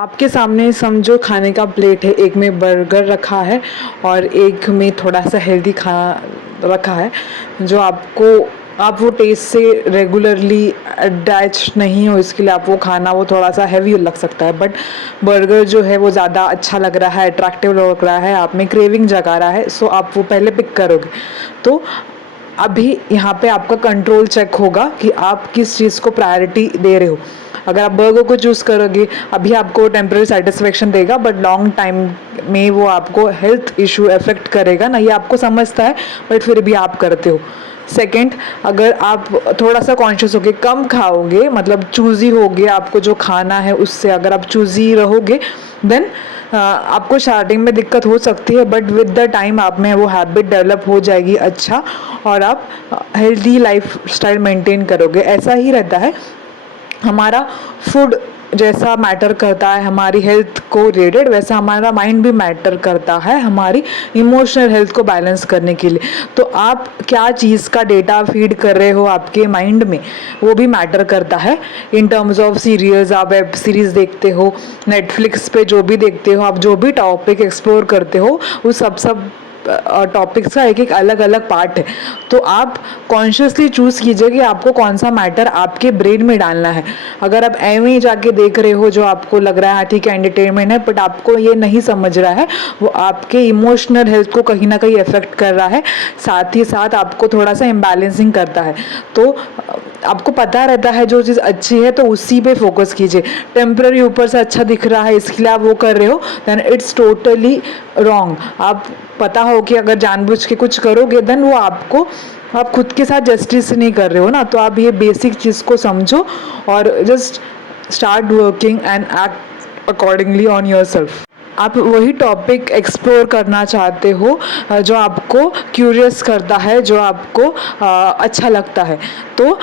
आपके सामने समझो खाने का प्लेट है, एक में बर्गर रखा है और एक में थोड़ा सा हेल्दी खाना रखा है जो आप वो टेस्ट से रेगुलरली अटैच नहीं हो, इसके लिए आप वो खाना वो थोड़ा सा हैवी लग सकता है। बट बर्गर जो है वो ज़्यादा अच्छा लग रहा है, अट्रैक्टिव लग रहा है, आप में क्रेविंग जगा रहा है, सो आप वो पहले पिक करोगे। तो अभी यहाँ पे आपका कंट्रोल चेक होगा कि आप किस चीज़ को प्रायोरिटी दे रहे हो। अगर आप बर्गर को चूज़ करोगे, अभी आपको टेम्पररी सेटिस्फेक्शन देगा, बट लॉन्ग टाइम में वो आपको हेल्थ इशू अफेक्ट करेगा ना, ये आपको समझता है, बट फिर भी आप करते हो। सेकेंड, अगर आप थोड़ा सा कॉन्शियस होगे, कम खाओगे, मतलब चूज़ी होगे, आपको जो खाना है उससे अगर आप चूज़ी रहोगे, देन आपको स्टार्टिंग में दिक्कत हो सकती है, बट विद द टाइम आप में वो हैबिट डेवलप हो जाएगी अच्छा, और आप हेल्दी लाइफ स्टाइल मेंटेन करोगे। ऐसा ही रहता है, हमारा फूड जैसा मैटर करता है हमारी हेल्थ को रिलेटेड, वैसा हमारा माइंड भी मैटर करता है हमारी इमोशनल हेल्थ को बैलेंस करने के लिए। तो आप क्या चीज़ का डेटा फीड कर रहे हो आपके माइंड में, वो भी मैटर करता है। इन टर्म्स ऑफ सीरियल्स, आप वेब सीरीज़ देखते हो, नेटफ्लिक्स पे जो भी देखते हो, आप जो भी टॉपिक एक्सप्लोर करते हो, वो सब टॉपिक्स का एक एक अलग अलग पार्ट है। तो आप कॉन्शियसली चूज़ कीजिए कि आपको कौन सा मैटर आपके ब्रेन में डालना है। अगर आप एवं ही जाके देख रहे हो जो आपको लग रहा है ठीक है एंटरटेनमेंट है, बट आपको ये नहीं समझ रहा है वो आपके इमोशनल हेल्थ को कहीं ना कहीं अफेक्ट कर रहा है, साथ ही साथ आपको थोड़ा सा इम्बैलेंसिंग करता है। तो आपको पता रहता है जो चीज़ अच्छी है तो उसी पे फोकस कीजिए। टेम्पररी ऊपर से अच्छा दिख रहा है इसके लिए आप वो कर रहे हो, देन इट्स टोटली रॉन्ग। आप पता हो कि अगर जानबूझ के कुछ करोगे देन वो आप खुद के साथ जस्टिस नहीं कर रहे हो ना। तो आप ये बेसिक चीज़ को समझो और just start working and act accordingly on your self. आप वही टॉपिक एक्सप्लोर करना चाहते हो जो आपको क्यूरियस करता है, जो आपको अच्छा लगता है। तो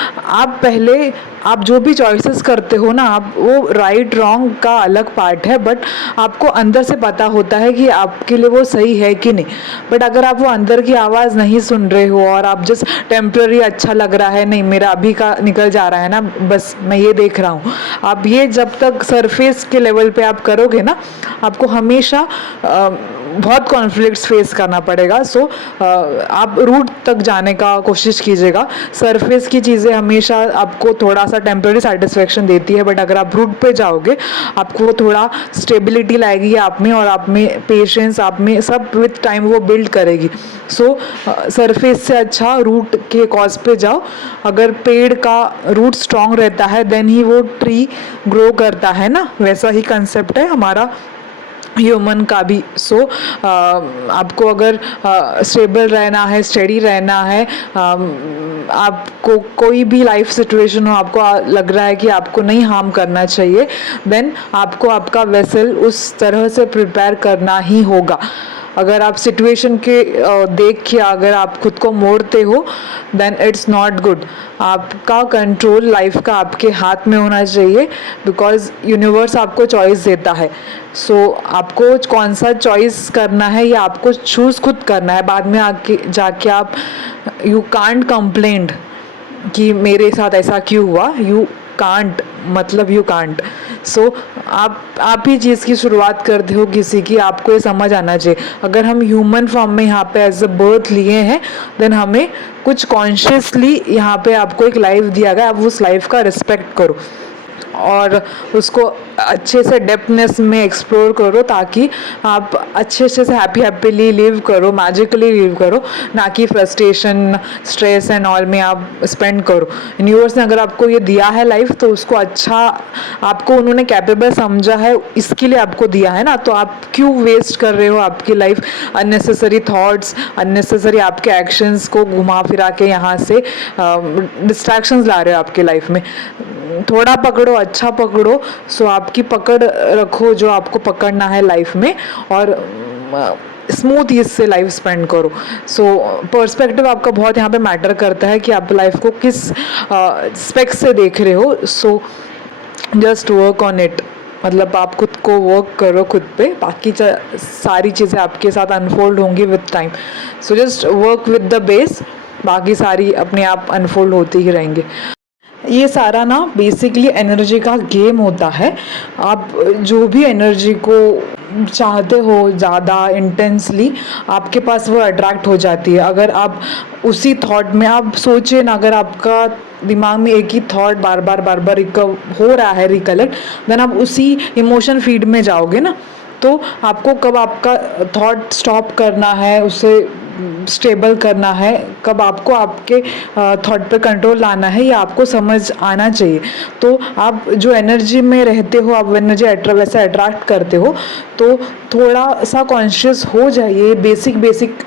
आप जो भी चॉइसेस करते हो ना, आप वो राइट रॉन्ग का अलग पार्ट है, बट आपको अंदर से पता होता है कि आपके लिए वो सही है कि नहीं। बट अगर आप वो अंदर की आवाज़ नहीं सुन रहे हो और आप जस्ट टेम्प्ररी अच्छा लग रहा है, नहीं मेरा अभी का निकल जा रहा है ना, बस मैं ये देख रहा हूँ, आप ये जब तक सरफेस के लेवल पे आप करोगे ना, आपको हमेशा बहुत कॉन्फ्लिक्ट्स फेस करना पड़ेगा। सो आप रूट तक जाने का कोशिश कीजिएगा। सरफेस की चीज़ें हमेशा आपको थोड़ा सा टेम्पररी सेटिस्फेक्शन देती है, बट अगर आप रूट पे जाओगे आपको थोड़ा स्टेबिलिटी लाएगी आप में, और आप में पेशेंस, आप में सब विथ टाइम वो बिल्ड करेगी। सो सरफेस से अच्छा रूट के कॉज पे जाओ। अगर पेड़ का रूट स्ट्रॉन्ग रहता है देन ही वो ट्री ग्रो करता है ना, वैसा ही कंसेप्ट है हमारा ह्यूमन का भी। सो आपको अगर स्टेबल रहना है, स्टेडी रहना है, आपको कोई भी लाइफ सिचुएशन हो, आपको लग रहा है कि आपको नहीं हार्म करना चाहिए, देन आपको आपका वेसल उस तरह से प्रिपेयर करना ही होगा। अगर आप सिचुएशन के देख के अगर आप खुद को मोड़ते हो देन इट्स नॉट गुड। आपका कंट्रोल लाइफ का आपके हाथ में होना चाहिए, बिकॉज यूनिवर्स आपको चॉइस देता है। सो आपको कौन सा चॉइस करना है ये आपको चूज़ खुद करना है। बाद में आके जाके आप यू कांट कंप्लेंट कि मेरे साथ ऐसा क्यों हुआ, यू कांट मतलब यू कांट। सो आप ही चीज़ की शुरुआत करते हो किसी की, आपको ये समझ आना चाहिए। अगर हम ह्यूमन फॉर्म में यहाँ पे एज अ बर्थ लिए हैं देन हमें कुछ कॉन्शियसली यहाँ पे आपको एक लाइफ दिया गया, आप उस लाइफ का रिस्पेक्ट करो और उसको अच्छे से डेप्थनेस में एक्सप्लोर करो, ताकि आप अच्छे से हैप्पीली लिव करो, मैजिकली लिव करो, ना कि फ्रस्ट्रेशन, स्ट्रेस एंड ऑल में आप स्पेंड करो। यूनिवर्स ने अगर आपको ये दिया है लाइफ, तो उसको अच्छा आपको उन्होंने कैपेबल समझा है, इसके लिए आपको दिया है ना। तो आप क्यों वेस्ट कर रहे हो आपकी लाइफ अननेसेसरी थॉट्स, अननेसेसरी आपके एक्शंस को घुमा फिरा के यहाँ से डिस्ट्रैक्शंस ला रहे हो आपकी लाइफ में। थोड़ा पकड़ो, अच्छा पकड़ो। सो आपकी पकड़ रखो जो आपको पकड़ना है लाइफ में, और स्मूथ इससे लाइफ स्पेंड करो। सो पर्सपेक्टिव आपका बहुत यहाँ पे मैटर करता है कि आप लाइफ को किस स्पेक्ट से देख रहे हो। So just work on it, मतलब आप खुद को वर्क करो खुद पे, बाकी सारी चीज़ें आपके साथ अनफोल्ड होंगी with time. So just work with the base, बाकी सारी अपने आप अनफोल्ड होती ही रहेंगे। ये सारा ना बेसिकली एनर्जी का गेम होता है। आप जो भी एनर्जी को चाहते हो ज़्यादा इंटेंसली, आपके पास वो अट्रैक्ट हो जाती है। अगर आप उसी थॉट में आप सोचिए ना, अगर आपका दिमाग में एक ही थॉट बार बार हो रहा है रिकलेक्ट, देन आप उसी इमोशन फीड में जाओगे ना, तो आपको कब आपका थॉट स्टॉप करना है, उसे स्टेबल करना है, कब आपको आपके थॉट पे कंट्रोल लाना है, ये आपको समझ आना चाहिए। तो आप जो एनर्जी में रहते हो, आप एनर्जी वैसे अट्रैक्ट करते हो, तो थोड़ा सा कॉन्शियस हो जाइए बेसिक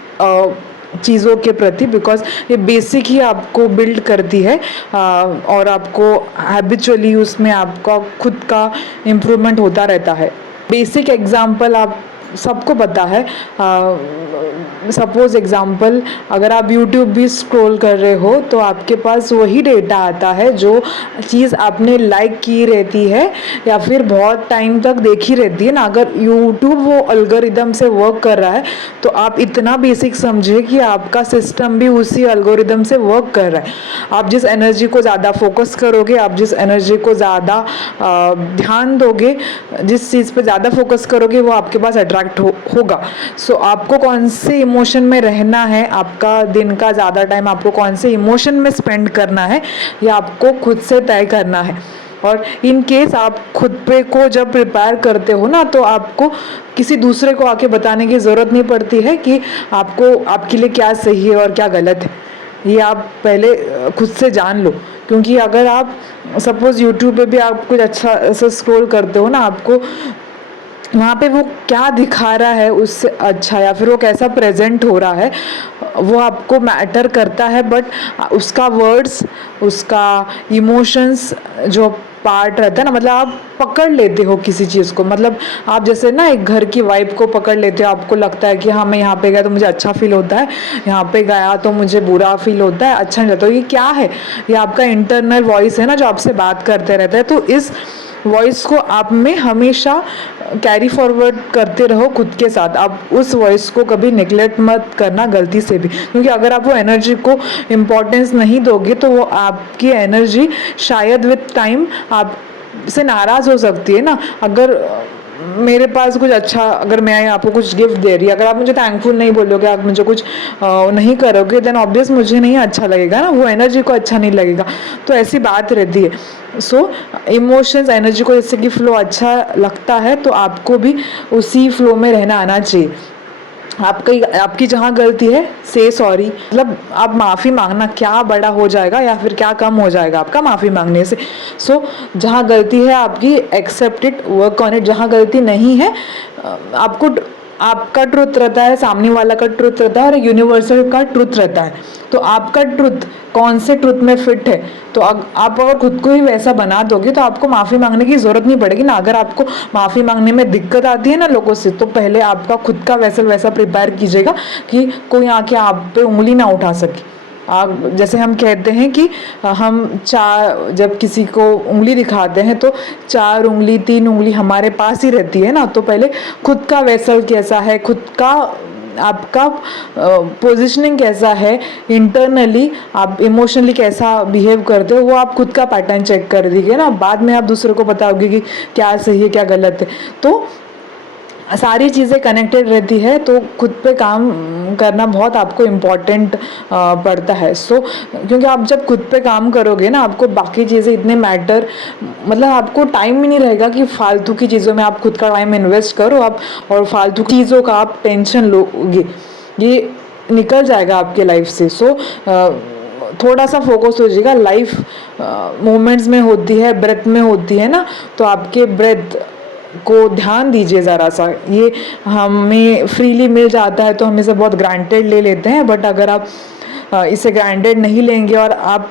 चीज़ों के प्रति, बिकॉज ये बेसिक ही आपको बिल्ड करती है और आपको हैबिचुअली उसमें आपका खुद का इम्प्रूवमेंट होता रहता है। बेसिक एग्जाम्पल आप सबको पता है। सपोज एग्जाम्पल, अगर आप यूट्यूब भी स्क्रॉल कर रहे हो तो आपके पास वही डेटा आता है जो चीज़ आपने लाइक की रहती है या फिर बहुत टाइम तक देखी रहती है ना। अगर यूट्यूब वो एल्गोरिदम से वर्क कर रहा है तो आप इतना बेसिक समझे कि आपका सिस्टम भी उसी एल्गोरिदम से वर्क कर रहा है। आप जिस एनर्जी को ज़्यादा फोकस करोगे, आप जिस एनर्जी को ज़्यादा ध्यान दोगे, जिस चीज़ पे ज़्यादा फोकस करोगे, वो आपके पास अट्रैक्ट होगा। सो आपको कौन से इमोशन में रहना है, आपका दिन का ज़्यादा टाइम आपको कौन से इमोशन में स्पेंड करना है, ये आपको खुद से तय करना है। और इन केस आप खुद पे को जब प्रिपेयर करते हो ना, तो आपको किसी दूसरे को आके बताने की ज़रूरत नहीं पड़ती है कि आपको आपके लिए क्या सही है और क्या गलत है। ये आप पहले खुद से जान लो। क्योंकि अगर आप सपोज़ यूट्यूब पे भी आप कुछ अच्छा ऐसा स्क्रॉल करते हो ना, आपको वहाँ पे वो क्या दिखा रहा है उससे अच्छा, या फिर वो कैसा प्रेजेंट हो रहा है, वो आपको मैटर करता है। बट उसका वर्ड्स, उसका इमोशंस जो पार्ट रहता है ना, मतलब आप पकड़ लेते हो किसी चीज़ को। मतलब आप जैसे ना एक घर की वाइब को पकड़ लेते हो, आपको लगता है कि हाँ मैं यहाँ पे गया तो मुझे अच्छा फील होता है, यहाँ पे गया तो मुझे बुरा फील होता है, अच्छा नहीं लगता। तो ये क्या है? ये आपका इंटरनल वॉइस है ना, जो आपसे बात करते रहता है। तो इस वॉइस को आप में हमेशा कैरी फॉरवर्ड करते रहो खुद के साथ। आप उस वॉइस को कभी निगलेक्ट मत करना गलती से भी, क्योंकि अगर आप वो एनर्जी को इम्पोर्टेंस नहीं दोगे तो वो आपकी एनर्जी शायद विद टाइम आप से नाराज़ हो सकती है ना। अगर मेरे पास कुछ अच्छा, अगर मैं आपको कुछ गिफ्ट दे रही, अगर आप मुझे थैंकफुल नहीं बोलोगे, आप मुझे कुछ नहीं करोगे, देन ऑब्वियस मुझे नहीं अच्छा लगेगा ना, वो एनर्जी को अच्छा नहीं लगेगा। तो ऐसी बात रहती है। सो इमोशंस, एनर्जी को जैसे कि फ्लो अच्छा लगता है तो आपको भी उसी फ्लो में रहना आना चाहिए। आपकी जहाँ गलती है से सॉरी, मतलब आप माफ़ी मांगना, क्या बड़ा हो जाएगा या फिर क्या कम हो जाएगा आपका माफ़ी मांगने से। सो जहाँ गलती है आपकी, accept it, work on it. जहाँ गलती नहीं है, आपको आपका ट्रुथ रहता है, सामने वाला का ट्रुथ रहता है और यूनिवर्सल का ट्रुथ रहता है। तो आपका ट्रुथ कौन से ट्रुथ में फिट है, तो आप अगर खुद को ही वैसा बना दोगे तो आपको माफ़ी मांगने की ज़रूरत नहीं पड़ेगी ना। अगर आपको माफ़ी मांगने में दिक्कत आती है ना लोगों से, तो पहले आपका खुद का वैसा प्रिपेयर कीजिएगा कि कोई आके आप पे उंगली ना उठा सके। जैसे हम कहते हैं कि हम जब किसी को उंगली दिखाते हैं तो 4 उंगली 3 उंगली हमारे पास ही रहती है ना। तो पहले खुद का वेसल कैसा है, खुद का आपका पोजीशनिंग कैसा है, इंटरनली आप इमोशनली कैसा बिहेव करते हो, वो आप खुद का पैटर्न चेक कर दीजिए ना। बाद में आप दूसरों को बताओगे कि क्या सही है क्या गलत है। तो सारी चीज़ें कनेक्टेड रहती है, तो खुद पे काम करना बहुत आपको इम्पॉर्टेंट पड़ता है। सो क्योंकि आप जब खुद पे काम करोगे ना, आपको बाकी चीज़ें इतने मैटर, मतलब आपको टाइम ही नहीं रहेगा कि फालतू की चीज़ों में आप खुद का टाइम इन्वेस्ट करो आप, और फालतू चीज़ों का आप टेंशन लोगे, ये निकल जाएगा आपके लाइफ से। सो थोड़ा सा फोकस हो जाएगा। लाइफ मोमेंट्स में होती है, ब्रेथ में होती है ना, तो आपके ब्रेथ को ध्यान दीजिए ज़रा सा। ये हमें फ्रीली मिल जाता है तो हम इसे बहुत ग्रांटेड ले लेते हैं, बट अगर आप इसे ग्रांटेड नहीं लेंगे और आप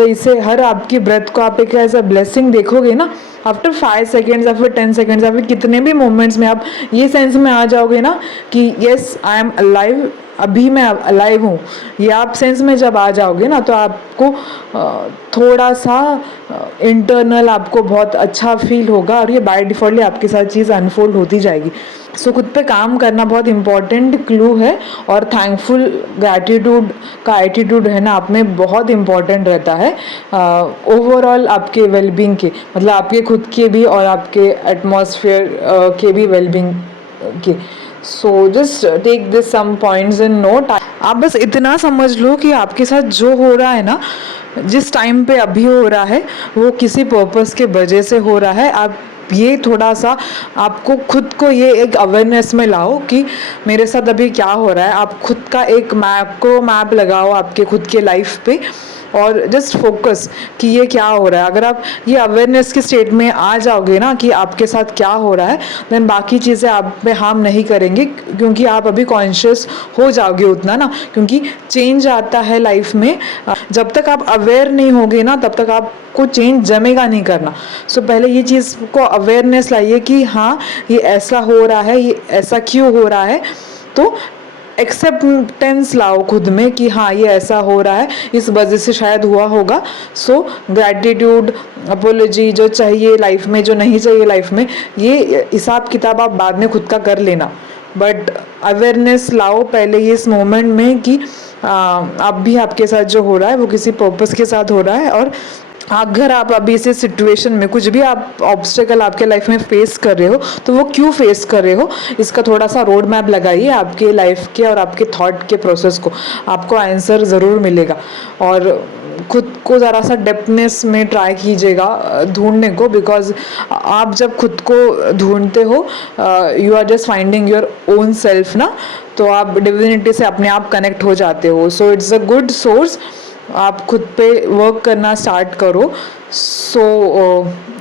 इसे हर आपकी ब्रेथ को आप एक एज अ ब्लेसिंग देखोगे ना, आफ्टर 5 सेकेंड्स या फिर 10 सेकेंड्स या फिर कितने भी मोमेंट्स में आप ये सेंस में आ जाओगे ना कि येस आई एम अलाइव, अभी मैं अलाइव हूँ, ये आप सेंस में जब आ जाओगे ना तो आपको थोड़ा सा इंटरनल आपको बहुत अच्छा फील होगा और ये बाय डिफ़ॉल्टली आपके साथ चीज़ अनफोल्ड होती जाएगी। सो खुद पे काम करना बहुत इम्पॉर्टेंट क्लू है और थैंकफुल ग्रैटिट्यूड का एटीट्यूड है ना आप में बहुत इम्पॉर्टेंट रहता है ओवरऑल आपके वेलबींग के, मतलब आपके खुद के भी और आपके एटमॉस्फेयर के भी वेलबींग के। So just take this some points in note. आप बस इतना समझ लो कि आपके साथ जो हो रहा है ना, जिस टाइम पे अभी हो रहा है, वो किसी पर्पस के वजह से हो रहा है। आप ये थोड़ा सा आपको खुद को ये एक अवेयरनेस में लाओ कि मेरे साथ अभी क्या हो रहा है। आप खुद का एक मैक्रो मैप लगाओ आपके खुद के लाइफ पे और जस्ट फोकस कि ये क्या हो रहा है। अगर आप ये अवेयरनेस के स्टेट में आ जाओगे ना कि आपके साथ क्या हो रहा है, देन बाकी चीज़ें आप पे हार्म नहीं करेंगी क्योंकि आप अभी कॉन्शियस हो जाओगे उतना ना, क्योंकि चेंज आता है लाइफ में। जब तक आप अवेयर नहीं होगे ना तब तक आपको चेंज जमेगा नहीं करना। सो पहले ये चीज़ को अवेयरनेस लाइए कि हाँ ये ऐसा हो रहा है, ये ऐसा क्यों हो रहा है। तो एक्सेप्टेंस लाओ खुद में कि हाँ ये ऐसा हो रहा है, इस वजह से शायद हुआ होगा। सो ग्रैटिट्यूड, अपोलॉजी जो चाहिए लाइफ में, जो नहीं चाहिए लाइफ में, ये हिसाब किताब आप बाद में खुद का कर लेना। बट अवेयरनेस लाओ पहले ये इस मोमेंट में कि आप भी आपके साथ जो हो रहा है वो किसी पर्पस के साथ हो रहा है। और अगर आप अभी इस सिचुएशन में कुछ भी आप ऑब्स्टेकल आपके लाइफ में फेस कर रहे हो तो वो क्यों फेस कर रहे हो, इसका थोड़ा सा रोड मैप लगाइए आपके लाइफ के और आपके थॉट के प्रोसेस को, आपको आंसर ज़रूर मिलेगा। और खुद को ज़रा सा डेप्थनेस में ट्राई कीजिएगा ढूंढने को, बिकॉज आप जब खुद को ढूंढते हो you are just finding your own self ना, तो आप डिविनिटी से अपने आप कनेक्ट हो जाते हो। So it's a good source. आप खुद पे वर्क करना स्टार्ट करो। सो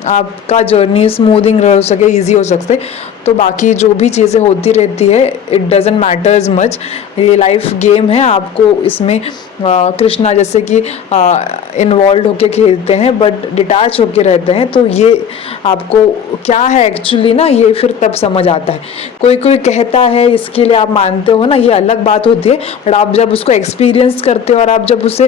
आपका जर्नी स्मूथिंग रह सके, इजी हो सकते। तो बाकी जो भी चीज़ें होती रहती है इट डजेंट मैटर्स मच, ये लाइफ गेम है। आपको इसमें कृष्णा जैसे कि इन्वॉल्व होके खेलते हैं बट डिटैच होके रहते हैं, तो ये आपको क्या है एक्चुअली ना ये फिर तब समझ आता है। कोई कोई कहता है इसके लिए आप मानते हो ना, ये अलग बात होती है, बट आप जब उसको एक्सपीरियंस करते हो और आप जब उसे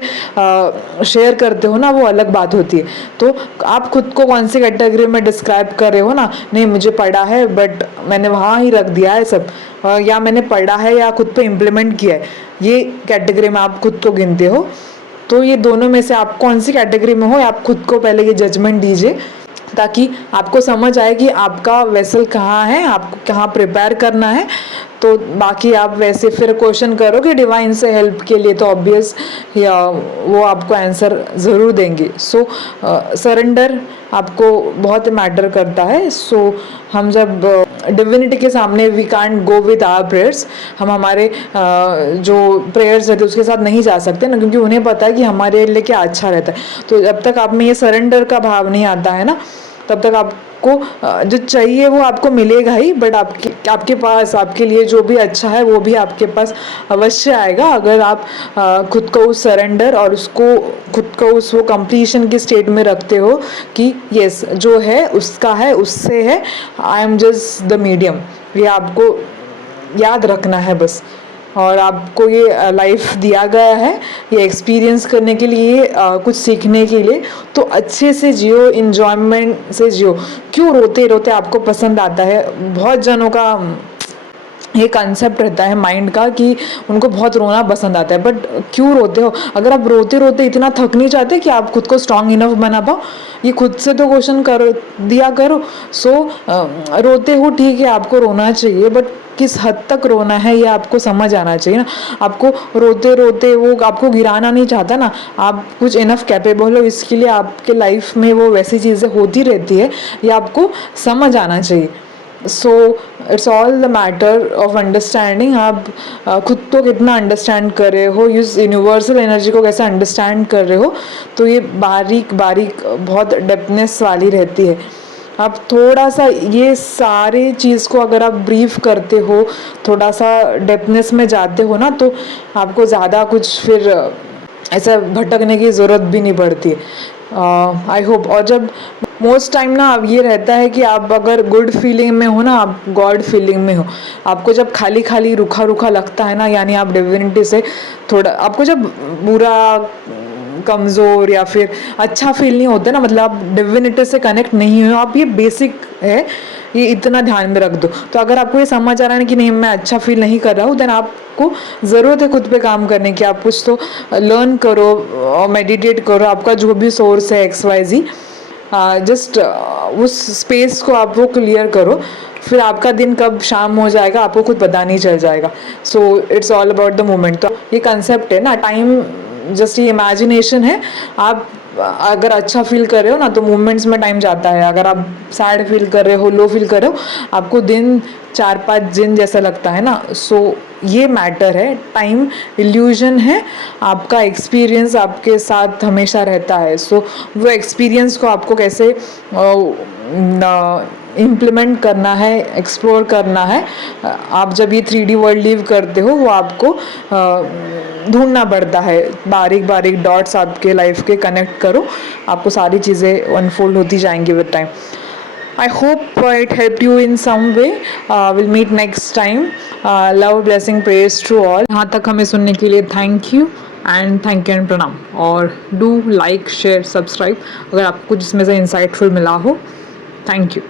शेयर करते हो ना वो अलग बात होती है। तो आप खुद को कौन सी कैटेगरी में डिस्क्राइब कर रहे हो ना, नहीं मुझे पढ़ा है बट मैंने वहाँ ही रख दिया है सब, या मैंने पढ़ा है या खुद पे इम्प्लीमेंट किया है, ये कैटेगरी में आप खुद को गिनते हो। तो ये दोनों में से आप कौन सी कैटेगरी में हो, आप खुद को पहले ये जजमेंट दीजिए ताकि आपको समझ आए कि आपका वेसल कहाँ है, आपको कहाँ प्रिपेयर करना है। तो बाकी आप वैसे फिर क्वेश्चन करोगे डिवाइन से हेल्प के लिए तो ऑब्वियस या वो आपको आंसर ज़रूर देंगे। सो सरेंडर आपको बहुत मैटर करता है। सो हम जब डिविनिटी के सामने we can't go with our prayers, हम हमारे जो प्रेयर्स रहते हैं उसके साथ नहीं जा सकते ना, क्योंकि उन्हें पता है कि हमारे लिए क्या अच्छा रहता है। तो जब तक आप में ये सरेंडर का भाव नहीं आता है ना तब तक आपको जो चाहिए वो आपको मिलेगा ही, बट आपके पास आपके लिए जो भी अच्छा है वो भी आपके पास अवश्य आएगा अगर आप खुद को उस सरेंडर और उसको खुद को उस वो कंप्लीशन की स्टेट में रखते हो कि यस जो है उसका है, उससे है, I am just the medium. ये आपको याद रखना है बस। और आपको ये लाइफ दिया गया है ये एक्सपीरियंस करने के लिए, कुछ सीखने के लिए, तो अच्छे से जियो, इन्जॉयमेंट से जियो। क्यों रोते रोते आपको पसंद आता है? बहुत जनों का ये कंसेप्ट रहता है माइंड का कि उनको बहुत रोना पसंद आता है, बट क्यों रोते हो? अगर आप रोते रोते इतना थक नहीं जाते कि आप खुद को स्ट्रांग इनफ बना पाओ, ये खुद से तो क्वेश्चन करो दिया करो। सो रोते हो ठीक है, आपको रोना चाहिए, बट किस हद तक रोना है ये आपको समझ आना चाहिए ना। आपको रोते रोते वो आपको गिराना नहीं चाहता ना, आप कुछ इनफ कैपेबल हो, इसके लिए आपके लाइफ में वो वैसी चीज़ें होती रहती है, ये आपको समझ आना चाहिए। So it's all the matter of understanding. आप खुद तो कितना अंडरस्टैंड कर रहे हो, इस यूनिवर्सल एनर्जी को कैसे अंडरस्टैंड कर रहे हो, तो ये बारीक बारीक बहुत डेप्थनेस वाली रहती है। आप थोड़ा सा ये सारे चीज़ को अगर आप ब्रीफ करते हो, थोड़ा सा डेप्थनेस में जाते हो ना, तो आपको ज़्यादा कुछ फिर ऐसा भटकने की ज़रूरत भी नहीं पड़ती। I hope. और जब मोस्ट टाइम ना अब ये रहता है कि आप अगर गुड फीलिंग में हो ना, आप गॉड फीलिंग में हो। आपको जब खाली खाली रूखा रूखा लगता है ना, यानी आप डिविनिटी से थोड़ा, आपको जब बुरा, कमज़ोर या फिर अच्छा फील नहीं होता ना, मतलब आप डिविनिटी से कनेक्ट नहीं हो आप, ये बेसिक है, ये इतना ध्यान में रख दो। तो अगर आपको ये समझ आ रहा है कि नहीं मैं अच्छा फील नहीं कर रहा हूँ, देन आपको ज़रूरत है खुद पे काम करने की। आप कुछ तो लर्न करो और मेडिटेट करो, आपका जो भी सोर्स है XYZ, जस्ट उस स्पेस को आप वो क्लियर करो, फिर आपका दिन कब शाम हो जाएगा आपको खुद पता नहीं चल जाएगा। So it's all about the moment. तो ये कंसेप्ट है ना, टाइम जस्ट ये इमेजिनेशन है। आप अगर अच्छा फील कर रहे हो ना तो मोमेंट्स में टाइम जाता है, अगर आप सैड फील कर रहे हो, लो फील कर रहे हो, आपको दिन 4-5 दिन जैसा लगता है ना। सो ये मैटर है, टाइम इल्यूजन है, आपका एक्सपीरियंस आपके साथ हमेशा रहता है। सो वो एक्सपीरियंस को आपको कैसे इम्प्लीमेंट करना है, एक्सप्लोर करना है। आप जब ये 3D वर्ल्ड लिव करते हो, वो आपको ढूंढना पड़ता है, बारीक बारीक डॉट्स आपके लाइफ के कनेक्ट करो, आपको सारी चीज़ें अनफोल्ड होती जाएंगी with time. I hope it helped you in some way. We'll meet next time. Love, blessing, praise to all. यहाँ तक हमें सुनने के लिए थैंक यू एंड प्रणाम। और डू लाइक शेयर सब्सक्राइब अगर आपको जिसमें से इंसाइटफुल मिला हो। Thank you.